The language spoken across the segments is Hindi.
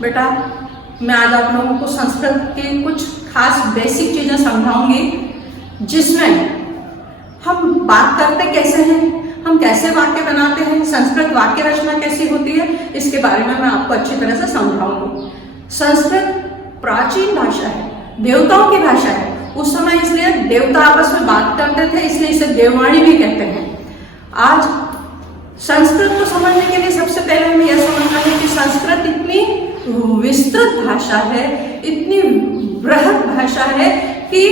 बेटा मैं आज आप लोगों को संस्कृत की कुछ खास बेसिक चीजें समझाऊंगी, जिसमें हम बात करते कैसे हैं, हम कैसे वाक्य बनाते हैं, संस्कृत वाक्य रचना कैसी होती है, इसके बारे में मैं आपको अच्छी तरह से समझाऊंगी। संस्कृत प्राचीन भाषा है, देवताओं की भाषा है। उस समय इसलिए देवता आपस में बात करते थे, इसलिए इसे देववाणी भी कहते हैं। आज संस्कृत को समझने के लिए सबसे पहले हमें यह समझना है कि संस्कृत इतनी विस्तृत भाषा है, इतनी बृहद भाषा है कि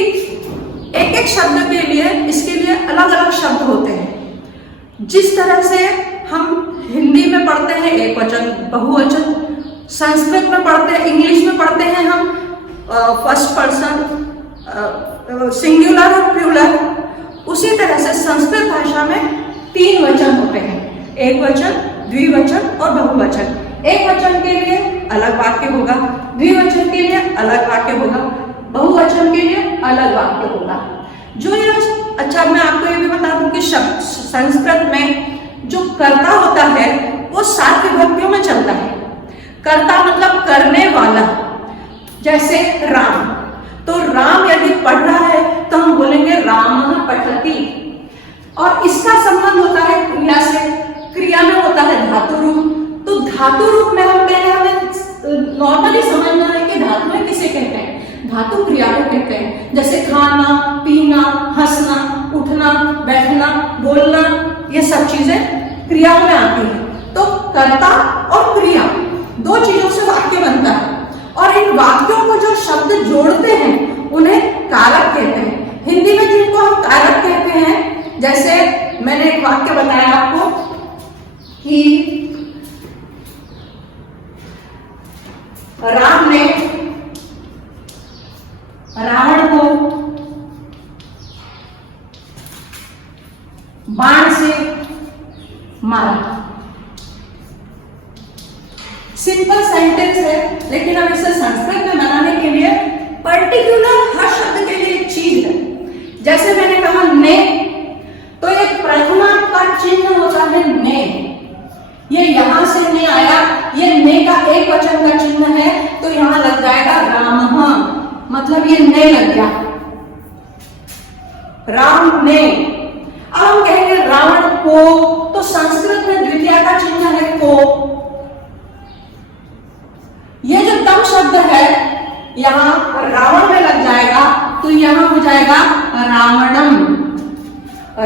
एक एक शब्द के लिए इसके लिए अलग अलग शब्द होते हैं। जिस तरह से हम हिंदी में पढ़ते हैं एक वचन, बहुवचन, संस्कृत में पढ़ते हैं, इंग्लिश में पढ़ते हैं हम फर्स्ट पर्सन, सिंगुलर और प्लूरल, उसी तरह से संस्कृत भाषा में 3 वचन होते हैं, एक वचन, द्विवचन और बहुवचन। एक वचन के लिए अलग वाक्य होगा, द्विवचन के लिए अलग वाक्य होगा, बहुवचन के लिए अलग वाक्य होगा। जो ये अच्छा, मैं आपको ये भी बता दूं कि शब्द संस्कृत में जो कर्ता होता है वो 7 विभक्तियों में चलता है। कर्ता मतलब करने वाला, जैसे राम, तो राम यदि पढ़ रहा है तो हम बोलेंगे रामः पठति, और इसका संबंध होता है क्रिया से। क्रिया में होता है धातु रूप, तो धातु रूप में हम पहले हमें नॉर्मली समझना है कि धातुएं किसे कहते हैं। धातु क्रिया को कहते हैं, जैसे खाना, पीना, हंसना, उठना, बैठना, बोलना, ये सब चीजें क्रियाओं में आती है। तो कर्ता और क्रिया 2 चीजों से वाक्य बनता है, और इन वाक्यों को जो शब्द जोड़ते हैं उन्हें कारक कहते हैं। हिंदी में जिनको हम कारक कहते हैं, जैसे मैंने एक वाक्य बताया आपको कि राम ने रावण को बाण से मारा। सिंपल सेंटेंस है, लेकिन अब इसे संस्कृत में बनाने के लिए पर्टिकुलर हर शब्द के लिए एक चीज है। जैसे मैंने कहा ने, तो एक प्रथमा का चिन्ह होता है ने, ये यहां से ने आया, ये ने का एक वचन का चिन्ह है, तो यहां लग जाएगा रामः, मतलब ये ने लग गया, राम ने। अब हम कहेंगे रावण को, तो संस्कृत में द्वितीय का चिन्ह है को। ये जो तम शब्द है यहां रावण में लग जाएगा, तो यहां हो जाएगा रावणम।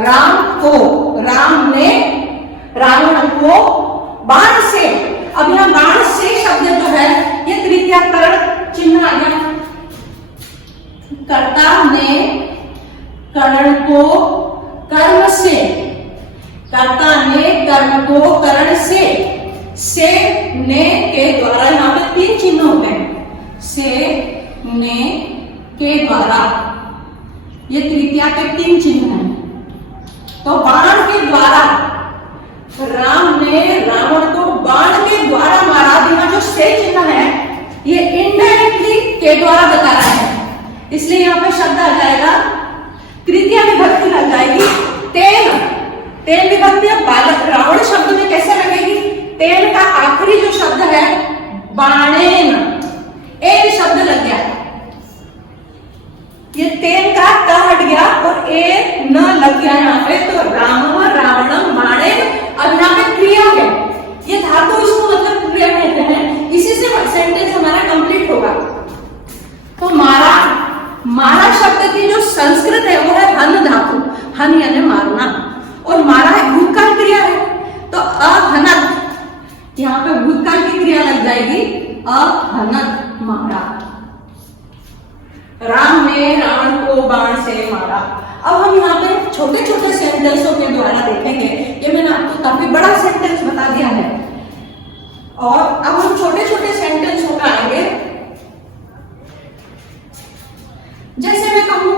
राम को, राम ने रावण को बाण से। अब यहां बाण से शब्द जो है ये तृतीयाकरण चिन्ह आ गया। कर्ता ने कर्ण को कर्म से, कर्ता ने कर्म को कर्ण से ने के द्वारा, यहां पे 3 चिन्ह होते हैं, से ने के द्वारा, ये तृतीया के 3 चिन्ह हैं। तो बाण के द्वारा, राम ने रावण को बाण के द्वारा मारा। यहाँ जो से चिन्ह है ये इनडायरेक्टली के द्वारा बता रहा है, इसलिए यहाँ पे शब्द आ जाएगा, तृतीया विभक्ति लग जाएगी तेल। तेल विभक्ति अब रावण शब्द में कैसे लगेगी? तेल का आखिरी जो शब्द है बाणेन, ए शब्द लग गया, ये तेल का क हट गया और ए न लग गया यहाँ पे, तो राम रावणम बाणेन। अब यहाँ पे क्रिया है, ये धातु इसको मतलब क्रिया कहते हैं, इसी से सेंटेंस हमारा कंप्लीट होगा। तो मारा, मारा शब्द की जो संस्कृत है वो है हन धातु, हन यानी मारना, और मारा है भूतकाल क्रिया है, तो अहनत, यहाँ पे भूतकाल की क्रिया लग जाएगी अहनत, मारा। राम ने रावण को बाण से मारा। अब हम यहाँ पे छोटे छोटे सेंटेंसों के द्वारा देखेंगे, ये मैंने आपको काफी बड़ा सेंटेंस बता दिया है, और अब हम छोटे छोटे सेंटेंसों का आएंगे। जैसे मैं कहूं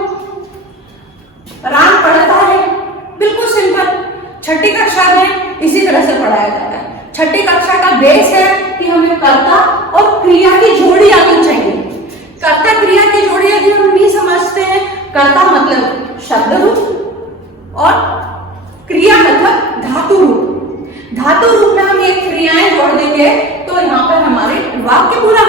राम पढ़ता है, बिल्कुल सिंपल, 6ठी कक्षा में इसी तरह से पढ़ाया जाता है। 6ठी कक्षा का बेस है कि हमें कर्ता और क्रिया की जोड़ी आनी चाहिए। कर्ता क्रिया की जोड़ी यदि हम नहीं समझते हैं, कर्ता मतलब शब्द रूप और क्रिया मतलब धातु रूप, धातु रूप में हम ये क्रियाएं जोड़ देंगे तो यहाँ पर हमारे वाक्य पूरा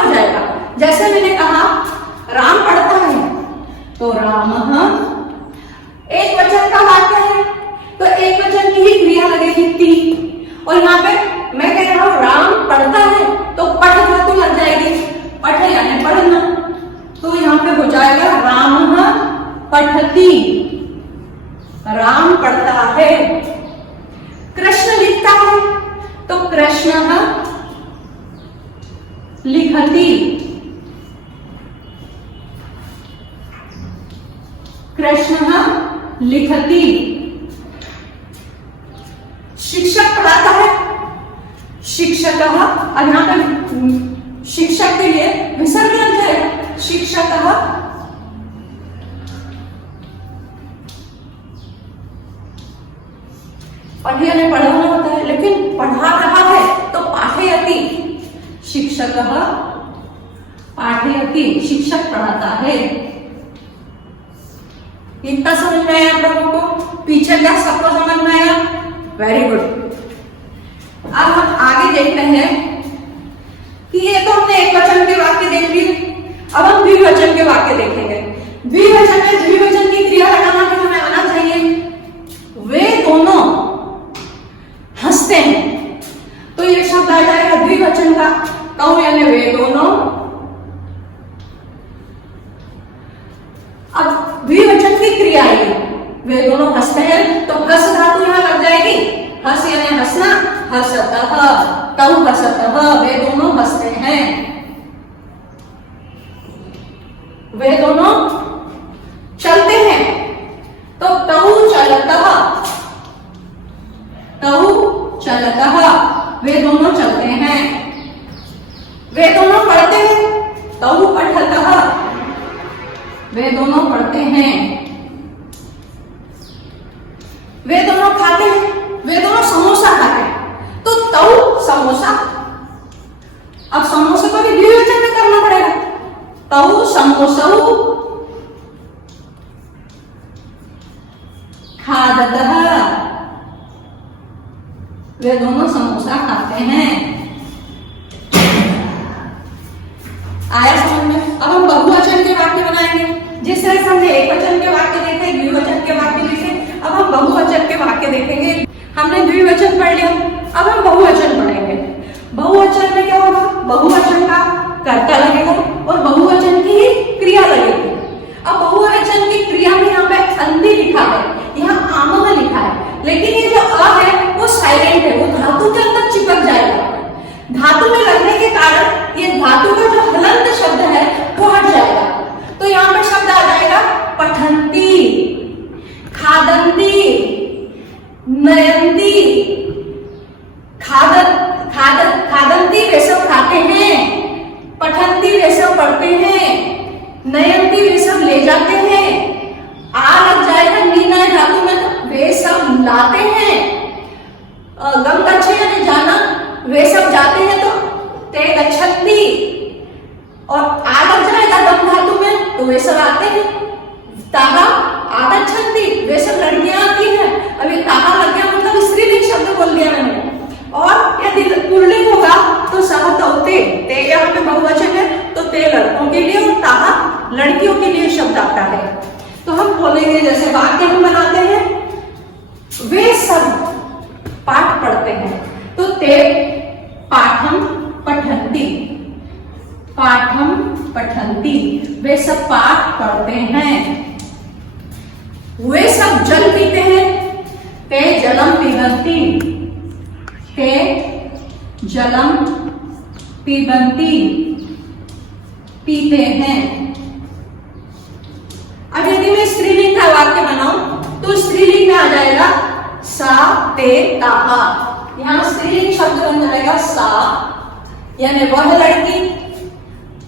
पठती, राम पढ़ता है। कृष्ण लिखता है तो कृष्णः लिखति, कृष्णः लिखति। शिक्षक पढ़ाता है, शिक्षकः, अब यहां पर शिक्षक के लिए विसर्ग लग जाएगा, शिक्षकः पढ़िया ने पढ़ाना होता है, लेकिन पढ़ा रहा है तो पाठयति, शिक्षकः पाठयति, शिक्षक पढ़ाता है। इतना समझ में आया आप लोगों को? पीछे क्या सबको समझ में आया? Very good. अब हम आगे देख रहे हैं कि ये तो हमने एक वचन के वाक्य देख लिए, अब हम द्विवचन के वाक्य देखेंगे। द्विवचन में द्विवचन की क्रिया लगाना भी हमें आना चाहिए। वे दोनों हंसते हैं, तो ये शब्द आ जाएगा द्विवचन का, कौन यानी वे दोनों। अब द्विवचन की क्रिया है, वे दोनों हंसते हैं, तो हंस धातु यहां लग जाएगी, हंस यानी हंसना, हंसतः, तौ हंसतः, वे दोनों हंसते हैं। वे दोनों चलते हैं, तो तौ चलतः, तौ चलतः, वे दोनों चलते हैं। वे दोनों पढ़ते हैं, तौ पठतः, वे दोनों पढ़ते हैं। वे दोनों खाते हैं, वे दोनों समोसा खाते हैं, तो तौ समोसा। अब समोसे को भी द्विवचन में करना पड़ेगा, तौ समोसौ खादतः, वे दोनों समोसा खाते हैं। आया समझ में? अब हम बहुवचन के वाक्य बनाएंगे। जिस तरह से हमने एक वचन के वाक्य देखे, द्विवचन के वाक्य देखे, अब हम बहुवचन के वाक्य देखेंगे। हमने द्विवचन पढ़ लिया, अब हम बहुवचन पढ़ेंगे। बहुवचन में क्या होगा? बहुवचन का कर्ता लगेगा और बहुवचन की क्रिया लगेगी। अब बहुवचन की क्रिया में यहाँ पे अंति लिखा है, यहाँ आमः लिखा है, लेकिन ये जो अ है वो साइलेंट है, वो धातु के अंदर चिपक जाएगा। धातु में लगने के कारण ये धातु का जो हलंत शब्द है वो हट जाएगा, तो यहाँ पे शब्द आ जाएगा पठन्ति, खादन्ति, नयन्ति। खादन्ति वे सब खाते हैं, पठन्ति वे सब पढ़ते हैं, नयन्ति वे सब ले जाते हैं। आ लग जाएगा नीना धातु में, तो वे सब लाते हैं। गम गच्छे यानी जाना, वे सब जाते हैं, तो ते गच्छन्ति। और आ लग जाएगा गम धातु में, तो वे सब आते हैं। ताहा आगच्छन्ति, वे सब लड़कियां आती हैं। अभी ताहा लग गया मतलब स्त्रीलिंग शब्द बोल दिया मैंने। और यदि पुल्लिंग होगा तो सह तौते, ते यहाँ पे बहुवचन है, तो ते लड़कों के लिए और ताहा लड़कियों के लिए शब्द आता है। तो हम बोलेंगे, जैसे वाक्य हम बनाते हैं, वे सब पाठ पढ़ते हैं, तो ते पाठम पठन्ति, पाठम पठन्ति, वे सब पाठ पढ़ते हैं। वे सब जल पीते हैं, ते जलम पिबन्ति, ते जलम पिबन्ति, पीते हैं। अब यदि मैं स्त्रीलिंग का वाक्य बनाऊं तो स्त्रीलिंग में आ जाएगा सा ते ताहा। यहां स्त्रीलिंग शब्द बन जाएगा सा यानी वह लड़की,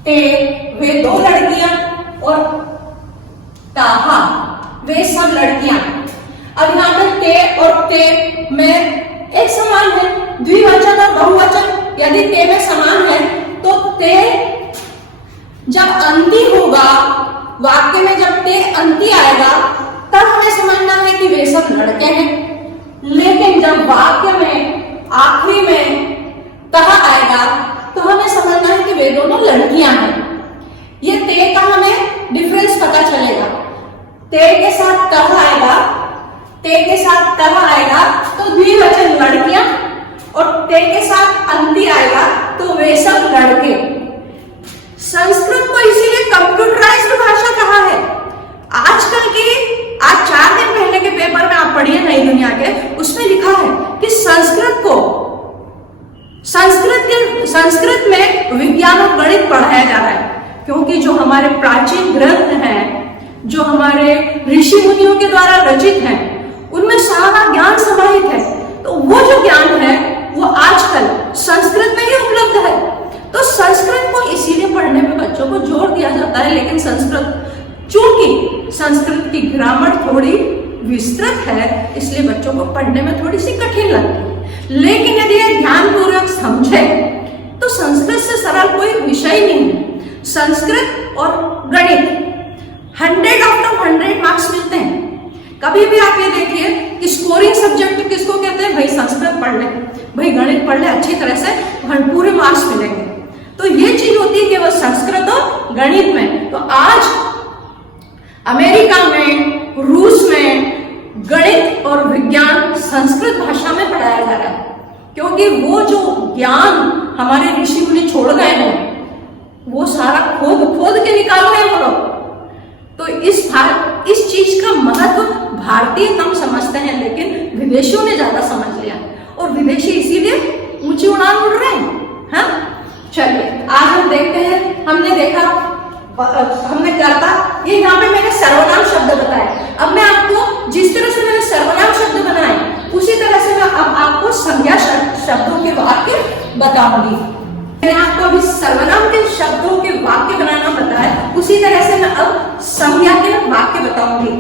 ते वे दो लड़कियां, और ताहा वे सब लड़कियां। अब यहाँ पर ते और ते में एक समान है, द्विवचन और बहुवचन यदि ते में समान है तो ते जब अंति होगा वाक्य में, जब ते अंति आएगा तब हमें समझना है कि वे सब लड़के हैं। लेकिन जब वाक्य में आखिरी में तह आएगा तो हमें समझना है कि वे दोनों लड़कियां हैं। ये ते का हमें डिफरेंस पता चलेगा। ते के साथ तह आएगा, ते के साथ तह आएगा तो द्विवचन लड़कियां, और ते के साथ अंति आएगा तो वे सब लड़के। संस्कृत को इसीलिए कंप्यूटराइज्ड भाषा कहा है। आजकल की पढ़िए नई दुनिया के, उसमें लिखा है कि संस्कृत में विज्ञान और गणित पढ़ाया जा रहा है, क्योंकि जो हमारे प्राचीन ग्रंथ हैं, जो हमारे ऋषि मुनियों के द्वारा रचित हैं, उनमें सारा ज्ञान समाहित है। तो वो जो ज्ञान है वो आजकल संस्कृत में ही उपलब्ध है। तो संस्कृत को इसीलिए पढ़ने में बच्चों को जोर दिया जाता है। लेकिन चूंकि संस्कृत की ग्रामर थोड़ी विस्तृत है, इसलिए बच्चों को पढ़ने में थोड़ी सी कठिन लगती है। लेकिन यदि ये ध्यानपूर्वक समझे तो संस्कृत से सरल कोई विषय नहीं है। संस्कृत और गणित 100 मार्क्स मिलते हैं। कभी भी आप ये देखिए कि स्कोरिंग सब्जेक्ट किसको कहते हैं, भाई संस्कृत पढ़ ले, भाई गणित पढ़ ले, अच्छी तरह से पूरे मार्क्स मिलेंगे। तो ये चीज होती है केवल संस्कृत और गणित में। तो आज अमेरिका में, रूस में गणित और विज्ञान संस्कृत भाषा में पढ़ाया जा रहा है, क्योंकि वो जो ज्ञान हमारे ऋषि मुनि छोड़ गए हैं वो सारा खोद के निकाल रहे हैं वो लोग। तो इस चीज का महत्व भारतीय कम समझते हैं, लेकिन विदेशियों ने ज्यादा समझ लिया, और विदेशी इसीलिए ऊंची उड़ान उड़ रहे हैं। हाँ, चलिए आज हम देखते हैं। हमने क्या था, ये यहाँ पे मैंने सर्वनाम शब्द बताया। अब मैं आपको जिस तरह से मैंने सर्वनाम शब्द बनाए, उसी तरह से मैं अब आपको संज्ञा शब्दों के वाक्य बताऊंगी। मैंने आपको अभी सर्वनाम के शब्दों के वाक्य बनाना बताया, उसी तरह से मैं अब संज्ञा के वाक्य बताऊंगी।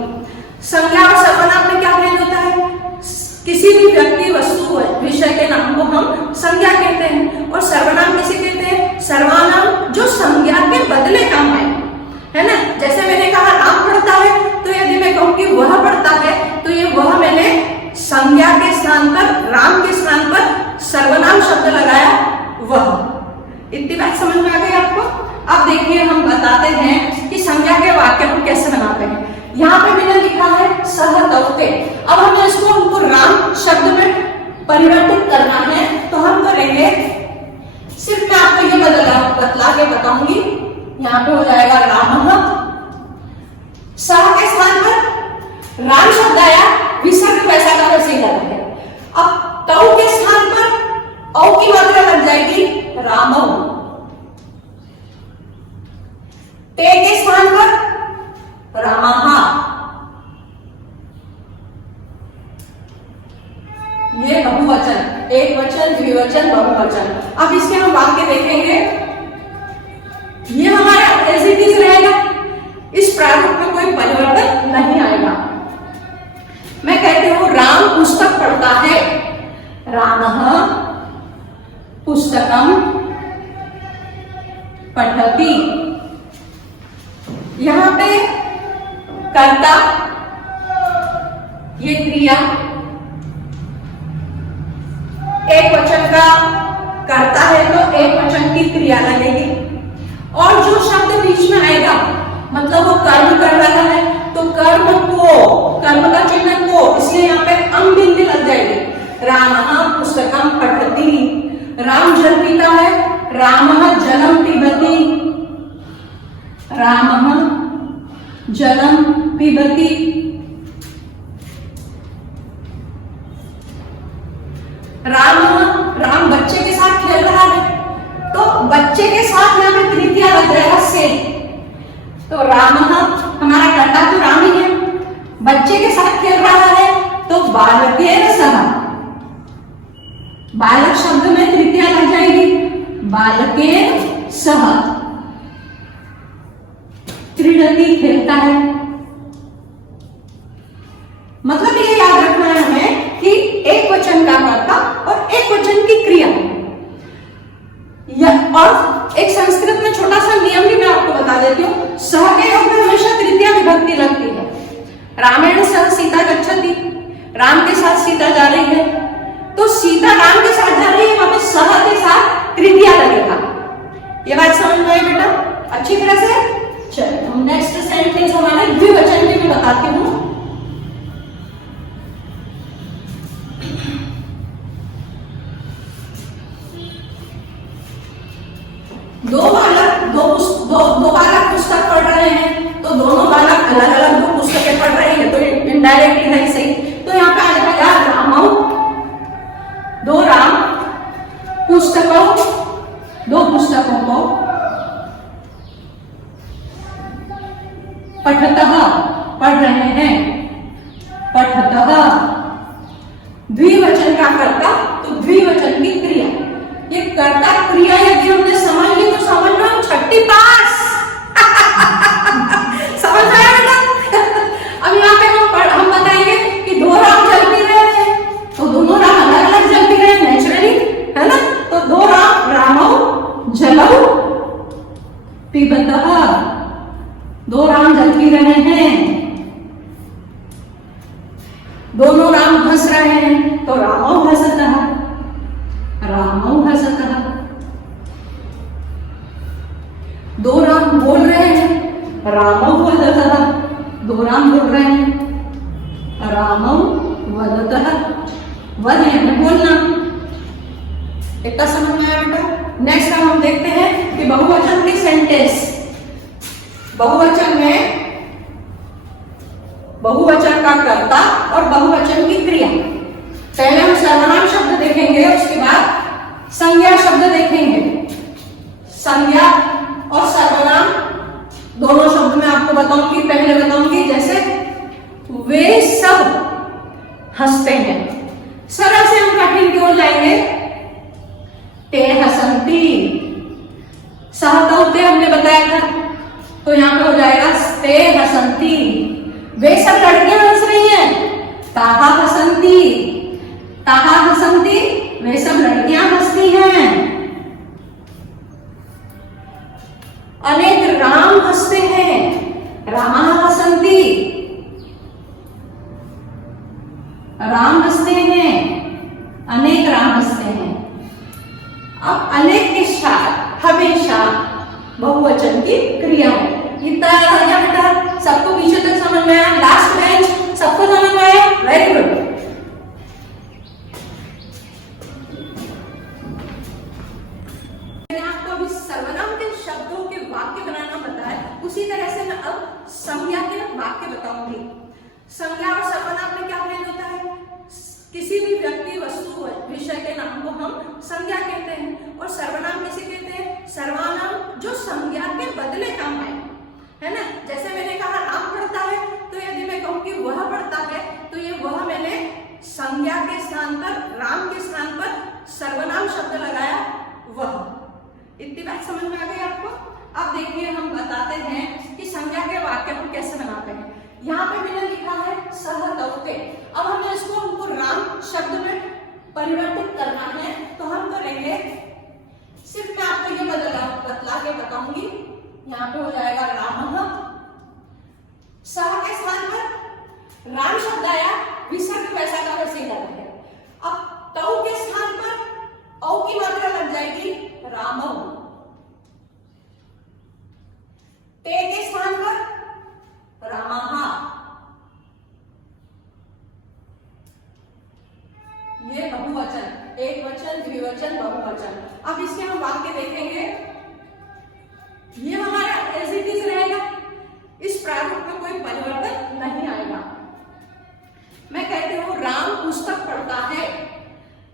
संज्ञा और सर्वनाम में क्या भेद होता है? किसी भी व्यक्ति, वस्तु, विषय के नाम को हम संज्ञा कहते हैं, और सर्वनाम किसे कहते हैं? सर्वनाम जो संज्ञा के बदले काम है ना। जैसे मैंने कहा राम पढ़ता है, तो यदि मैं कहूँ कि वह पढ़ता है, तो ये वह मैंने संज्ञा के स्थान पर, राम के स्थान पर सर्वनाम शब्द लगाया, वह। इतनी बात समझ में आ गई आपको? अब देखिए हम बताते हैं कि संज्ञा के वाक्य हम कैसे बनाते हैं। यहाँ पे मैंने लिखा है सह तौते। अब हमें इसको हमको राम शब्द में परिवर्तित करना है, तो हम करेंगे, सिर्फ मैं आपको ये बतला के बताऊंगी। यहाँ पे हो जाएगा राम, सह के स्थान पर राम शब्द आया, विसर्ग वैसा का वैसे ही लगा है। अब तौ के स्थान पर औ की मात्रा लग जाएगी रामौ, ते के स्थान पर रामः। ये बहुवचन, एक वचन, द्विवचन, बहुवचन। अब इसके हम वाक्य देखेंगे। ये हमारा ऐसे चीज रहेगा, इस प्रारूप में कोई परिवर्तन नहीं आएगा। मैं कहती हूं राम पुस्तक पढ़ता है, रामः पुस्तकम पठति। यहां पे कर्ता, ये क्रिया, एक वचन का कर्ता है तो एक वचन की क्रिया लगेगी, और जो शब्द बीच में आएगा मतलब वो कर्म कर रहा है, तो कर्म का चिन्ह को, इसलिए यहाँ पे अम बिंदी लग जाएगी। रामः पुस्तकम पठति। राम जल पीता है, रामः जलम पिबति, रामः जलम पिबति। राम बच्चे के साथ खेल रहा है, तो बच्चे के साथ यहाँ पे तृतीया लग जाएगा से। तो रामः हमारा कर्ता तो राम ही है, बच्चे के साथ खेल रहा है, तो बालकेन सह, बालक शब्द में तृतीया लग जाएगी, बालकेन सह। क्रीडति खेलता है। मतलब ये याद रखना है हमें कि एक वचन का कर्ता और एक वचन की क्रिया। और एक संस्कृत में छोटा सा नियम भी मैं आपको बता देती हूँ। सह के योग में हमेशा तृतीया विभक्ति लगती है। रामेण सह सीता गच्छति, राम के साथ सीता जा रही है, तो सीता राम के साथ जा रही है, वहां पे सह के साथ तृतीया लगेगा। ये बात समझ में आई बेटा अच्छी तरह से? चलो हम नेक्स्ट सेंटेंस हमारे द्विवचन की भी बताती हूँ। दो बालक पुस्तक पढ़ रहे हैं, तो दोनों बालक अलग अलग दो पुस्तकें पढ़ रहे हैं, तो इनडायरेक्टली है सही। तो यहाँ पुस्तकों को पठतः पढ़ रहे हैं, पठतः। द्विवचन का कर्ता तो द्विवचन की क्रिया, ये कर्ता क्रिया यदि हमने समझ ली तो समझ लो हम छठी पास। समझ आया बेटा? अब यहाँ पे हम बताएंगे कि दो राम जलती रहे हैं, तो दोनों राम अलग अलग जलती रहे नेचुरली, है ना? तो दो राम, रामौ जलौ पिबतः, दो राम जलती रहे हैं। दोनों राम हंस रहे हैं तो रामौ हसतः, रामौ हसतः। दो राम बोल रहे हैं, रामौ वदतः, दो राम बोल रहे हैं, रामौ वदतः। वद है बोलना, इतना समझ में आया बेटा? नेक्स्ट हम देखते हैं कि बहुवचन की सेंटेंस, बहुवचन में बहुवचन का कर्ता और बहुवचन की क्रिया। पहले हम सर्वनाम शब्द देखेंगे, उसके बाद संज्ञा शब्द देखेंगे। संज्ञा और सर्वनाम दोनों शब्द में आपको बताऊंगी, पहले बताऊंगी जैसे वे सब हंसते हैं, सरल से हम कठिन की ओर जाएंगे। ते हसंती, सहतौ ते हमने बताया था, तो यहाँ पे हो जाएगा ते हसंती। वे सब लड़कियां हंस रही हैं, ताहा हसंती, ताहा हसंती, वे सब लड़कियां हंसती हैं। अनेक राम हंसते हैं, रामा हसंती, राम हंसते हैं, अनेक राम हंसते हैं। अब अनेक के साथ हमेशा बहुवचन की क्रिया है। इतना आया बेटा? सबको पीछे तक समझ में आया? लास्ट बेंच सबको समझ में आया? Very good. मैंने आपको अभी सर्वनाम के शब्दों के वाक्य बनाना बताया, उसी तरह से मैं अब संज्ञा के वाक्य बताऊंगी। संज्ञा और सर्वनाम में क्या भेद होता है? किसी भी व्यक्ति, वस्तु, विषय के नाम को हम संज्ञा कहते हैं, और सर्वनाम किसे कहते हैं? सर्वनाम जो संज्ञा के बदले काम आए, है ना? जैसे मैंने कहा राम पढ़ता है, तो यदि मैं कहूं कि वह पढ़ता है, तो ये वह मैंने संज्ञा के स्थान पर, राम के स्थान पर सर्वनाम शब्द लगाया, वह। इतनी बात समझ में आ गई आपको? अब देखिए हम बताते हैं कि संज्ञा के वाक्य हम कैसे बनाते हैं। यहाँ पे मैंने लिखा है सहतौते, अब हमें इसको हमको राम शब्द में परिवर्तित करना है, तो हम करेंगे, सिर्फ मैं आपको ये बतला के बताऊंगी। यहाँ पे हो जाएगा रामः, सह के स्थान पर राम शब्द आया, विसर्ग वैसा का वैसे ही लगा है। अब तौ के स्थान पर औ की मात्रा लग जाएगी रामौ, ते के स्थान पर रामः। ये बहुवचन, एक वचन, द्विवचन, बहुवचन। अब इसके हम वाक्य देखेंगे, ये हमारा एज इट इज रहेगा, इस प्रारूप में कोई परिवर्तन नहीं आएगा। मैं कहती हूं राम पुस्तक पढ़ता है,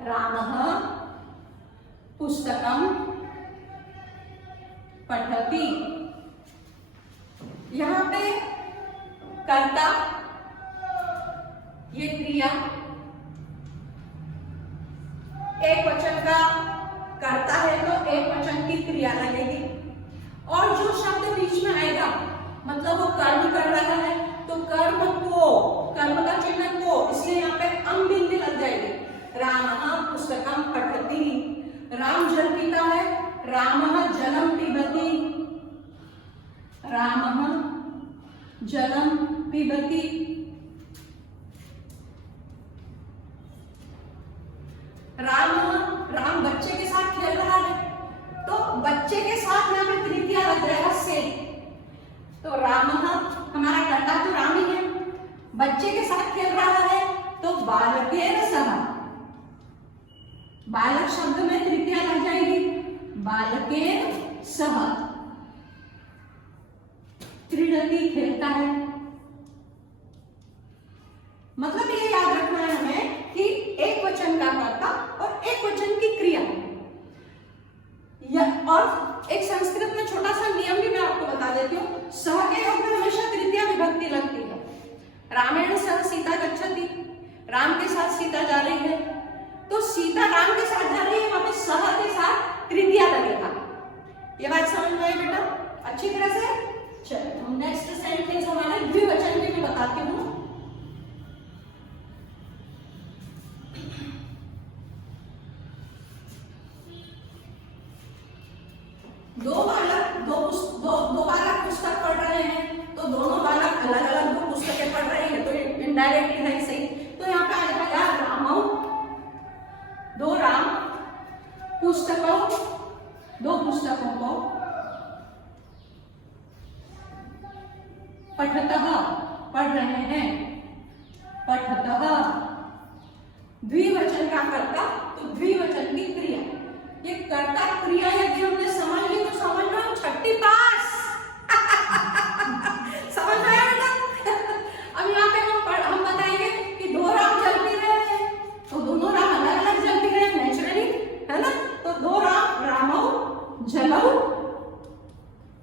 रामः पुस्तकम पठति। यहां पे कर्ता, ये क्रिया, एक वचन का कर्ता है तो एक वचन की क्रिया लगेगी, और जो शब्द बीच में आएगा मतलब वो कर्म कर रहा है, तो कर्म को, कर्म का चिन्ह को, इसलिए यहाँ पे अम बिंदी लग जाएगी। रामः पुस्तकम पठति, राम जल पीता है, रामः जलम पिबति, रामः जलम पिबति। राम बच्चे के साथ खेल रहा है, तो बच्चे के साथ यहाँ पे तृतीया लग जाएगा से, तो रामः हमारा कर्ता तो राम ही है, बच्चे के साथ खेल रहा है तो बालकेन सह, बालक शब्द में तृतीया लग जाएगी, बालकेन सह। क्रीडति खेलता है, मतलब ये याद रखना है हमें कि एक वचन का कर्ता और एक वचन की क्रिया। रामेण सह सीता गच्छति, राम के साथ सीता जा रही है, तो सीता राम के साथ जा रही है, वहां पे सह के साथ तृतीया लगेगा। ये बात समझ में आई बेटा अच्छी तरह से? चलो हम नेक्स्ट सेंटेंस हमारे द्विवचन के मैं बताती हूँ। दो बालक पुस्तक पढ़ रहे हैं, तो दोनों बालक अलग अलग दो पुस्तकें पढ़ रहे हैं, तो इनडायरेक्टली है सही। तो यहाँ पे आ जाएगा रामौ, दो राम पुस्तकों, दो पुस्तकों को पठतः पढ़ रहे हैं, पठतः द्विवचन का कर्ता, तो द्विवचन की क्रिया। ये कर्ता क्रिया यदि हमने समझ ली तो समझ लो हम छठी पास। समझ में आया बेटा? अब यहाँ पे हम बताएंगे कि दो राम जल पी रहे हैं, तो दोनों राम अलग अलग जल पी रहे हैं नेचुरली, है ना? तो दो राम, रामौ जलौ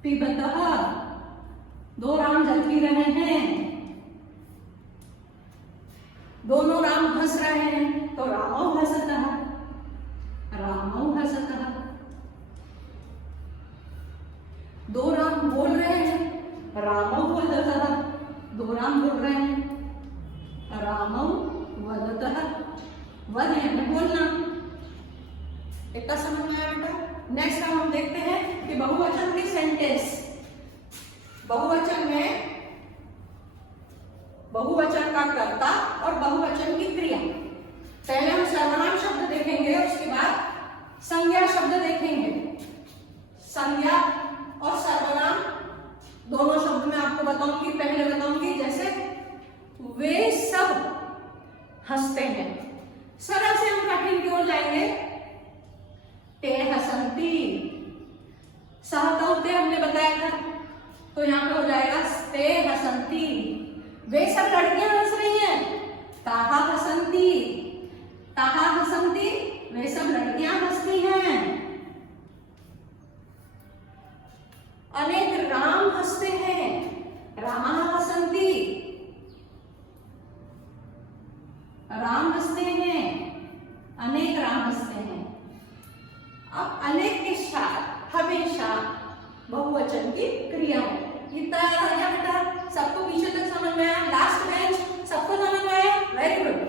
पिबतः, दो राम जल पी रहे हैं। दोनों राम हंस रहे हैं, तो रामौ हंसतः, रामौ हंसतः। दो राम बोल रहे हैं, रामौ वदतः, दो राम बोल रहे हैं, रामौ वदतः। वद यानी बोलना। इतना समझ में आया बेटा? नेक्स्ट हम देखते हैं कि बहुवचन की सेंटेंस। बहुवचन में बहुवचन का कर्ता और बहुवचन की क्रिया। पहले हम सर्वनाम शब्द देखेंगे, उसके बाद संज्ञा शब्द देखेंगे। संज्ञा और सर्वनाम दोनों शब्द मैं आपको बताऊंगी। पहले बताऊंगी जैसे वे सब हंसते हैं, सरल से हम कठिन की ओर जाएंगे। ते हसंती, सहतौते हमने बताया था, तो यहाँ पे हो जाएगा ते हसंती। वे सब लड़कियां हंस रही हैं, ताहा हसंती, ताहा हसंती, वे सब लड़कियां हंसती हैं। अनेक राम हंसते हैं, रामा हसंती, राम हंसते हैं, अनेक राम हंसते हैं। अब अनेक के साथ हमेशा बहुवचन की क्रिया है। इतना बेटा सबको पीछे तक समझ में आया? लास्ट बेंच सबको समझ में आया? Very good.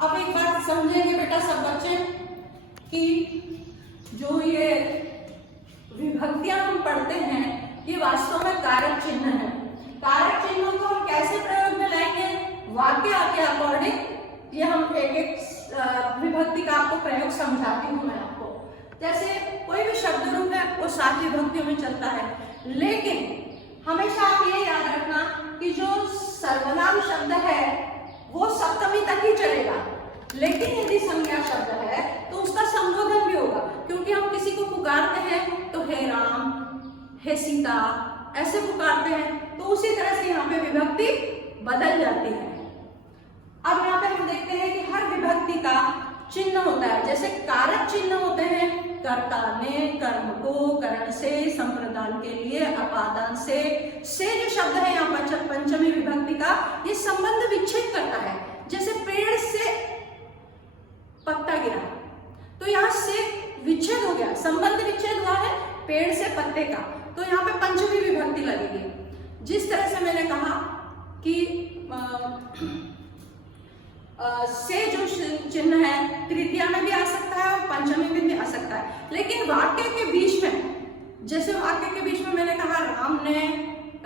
अब एक बात समझेंगे बेटा सब बच्चे कि जो ये विभक्तियां हम पढ़ते हैं ये वास्तव में कारक चिन्ह है। कारक चिन्हों को हम कैसे प्रयोग में लाएंगे? वाक्य के अकॉर्डिंग ये हम एक एक विभक्ति का आपको प्रयोग समझाती हूँ मैं आपको। जैसे कोई भी शब्द रूप है वो 7 विभक्तियों में चलता है, लेकिन हमेशा आप ये याद रखना कि जो सर्वनाम शब्द है वो सप्तमी तक ही चलेगा, लेकिन यदि संज्ञा शब्द है तो उसका संबोधन भी होगा। क्योंकि हम किसी को पुकारते हैं तो हे राम, हे सीता ऐसे पुकारते हैं, तो उसी तरह से यहाँ पे विभक्ति बदल जाती है। अब यहाँ पे हम देखते हैं कि हर विभक्ति का चिन्ह होता है। जैसे कारक चिन्ह होते हैं, कर्ता ने, कर्म को, करण से, संप्रदान के लिए, अपादान से जो शब्द है यहाँ पर पंचमी विभक्ति का, ये संबंध विच्छेद करता है। जैसे पेड़ से पत्ता गिरा, तो यहाँ से विच्छेद हो गया, संबंध विच्छेद हुआ है पेड़ से पत्ते का, तो यहाँ पे पंचमी विभक्ति लगेगी। जिस तरह से मैंने कहा कि से जो चिन्ह है तृतीया में भी आ सकता है और पंचमी में भी आ सकता है, लेकिन वाक्य के बीच में, जैसे वाक्य के बीच में मैंने कहा राम ने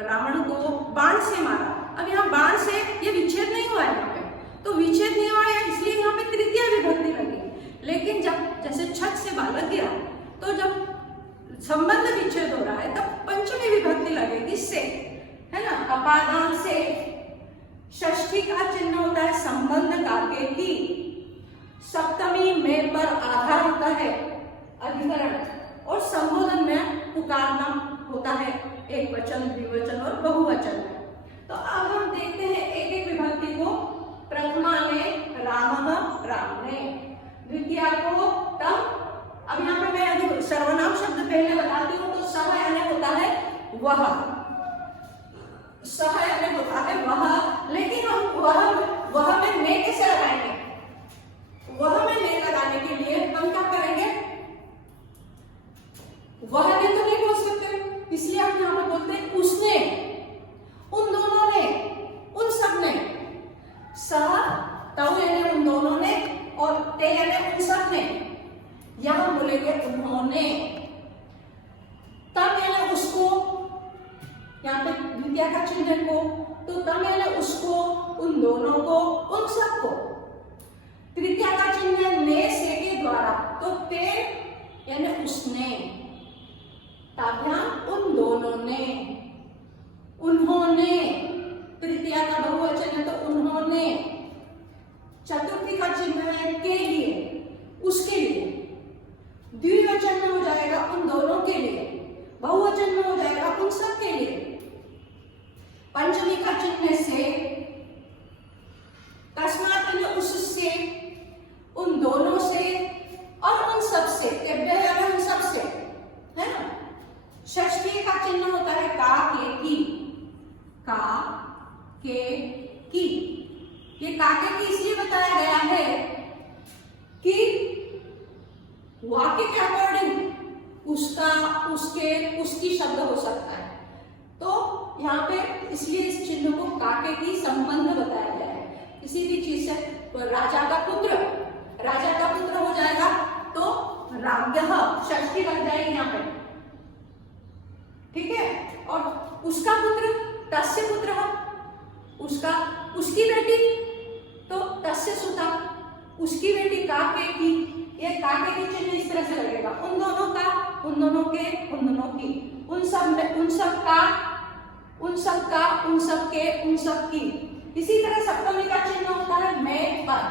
रावण को बाण से मारा, अब यहाँ बाण से ये विच्छेद नहीं हुआ है यहाँ पे, तो विच्छेद नहीं हुआ है इसलिए यहाँ पे तृतीया विभक्ति लगेगी। लेकिन जब जैसे छत से बालक गिरा, तो जब संबंध विच्छेद हो रहा है तब पंचमी विभक्ति लगेगी से, है ना। अपादान से षष्ठी का चिन्ह होता है संबंध कार्य की, सप्तमी में पर आधार होता है अधिकरण, और संबोधन में पुकारना होता है एक वचन, द्विवचन और बहुवचन में। तो अब हम देखते हैं एक एक विभक्ति को। प्रथमा ने रामः, राम ने, द्वितीया को तम, अब यहाँ पे मैं अभी सर्वनाम शब्द पहले बताती हूँ। तो सह यानी होता है वह, सह यानी होता है वह, लेकिन हम वह में मैं कैसे लगाएंगे? वह में मैं लगाने के लिए हम क्या करेंगे? वह ने तो नहीं बोल सकते, इसलिए हम यहाँ पे बोलते हैं उसने, उन दोनों ने, उन सब ने। सह तव यानी उन दोनों ने, और ते यानी उन सब ने। यहां बोलेंगे उन्होंने। तब यानी उसको, यहाँ पे द्वितीय का चिन्ह को, तो तब यानी उसको, उन दोनों को, उन सबको। तृतीय का चिन्ह ने से के द्वारा, तो ते यानी उसने, ताभ्यां उन दोनों ने, उन्होंने। तृतीय का बहुवचन है तो उन्होंने। चतुर्थी का चिन्ह है के लिए, उसके लिए। द्विवचन में हो जाएगा उन दोनों के लिए, बहुवचन में हो जाएगा उन सब के लिए। पंचमी का चिन्ह से, तस्मात् यानी उससे, उन दोनों से और उन सब से, उन सब से, है ना। षष्ठी का चिन्ह होता है का के की, का के की। ये का के की इसलिए बताया गया है कि वाक्य के अकॉर्डिंग उसका, उसके, उसकी शब्द हो सकता है। तो यहाँ पे इसलिए इस चिन्ह को काके की संबंध बताया गया है। किसी भी चीज से, तो राजा का पुत्र, राजा का पुत्र हो जाएगा तो राज्ञः षष्ठी लग जाएगी यहाँ पे, ठीक है। और उसका पुत्र, तस्य पुत्र, उसका, उसकी बेटी तो तस्य सुता, उसकी बेटी काके की। ये काके की चिन्ह इस तरह से लगेगा, उन दोनों का, उन दोनों के, उन दोनों की, उन सब में, उन सब का, उन सब का, उन सब के, उन सब की। इसी तरह सप्तमी का चिन्ह होता है मैं पर,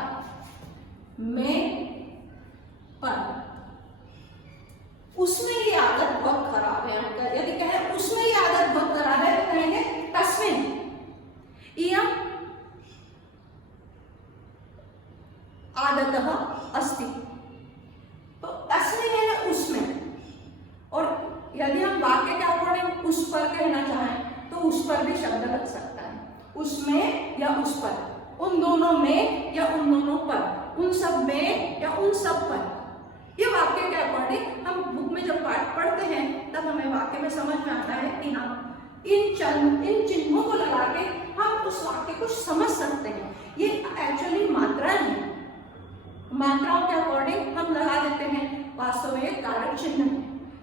मैं पर। उसमें ये आदत बहुत खराब है, यदि कहें उसमें ये आदत बहुत खराब है तो कहेंगे तस्मिन् इयम् आदतः अस्ति। तो तस्मिन् है उसमें, और यदि हम वाक्य के अकॉर्डिंग उस पर कहना चाहें तो उस पर भी शब्द लग सकता है, उसमें या उस पर, उन दोनों में या उन दोनों पर, उन सब में या उन सब पर। ये वाक्य के अकॉर्डिंग हम बुक में जब पाठ पढ़ते हैं तब हमें वाक्य में समझ में आता है कि हाँ इन चिन्हों को लगा के हम उस वाक्य को समझ सकते हैं। ये एक्चुअली मात्राएं हैं, मात्राओं के अकॉर्डिंग हम लगा देते हैं। वास्तव में ये कारक चिन्ह है।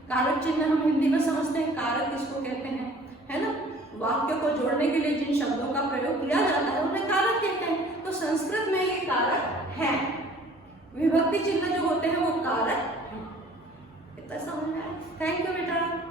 कारक चिन्ह हम हिंदी में समझते हैं, कारक किसको कहते हैं, है ना। वाक्य को जोड़ने के लिए जिन शब्दों का प्रयोग किया जाता है उन्हें कारक कहते हैं। तो संस्कृत में ये कारक है, विभक्ति चिन्ह जो होते हैं वो कारक है। इतना समझ में आया? थैंक यू बेटा।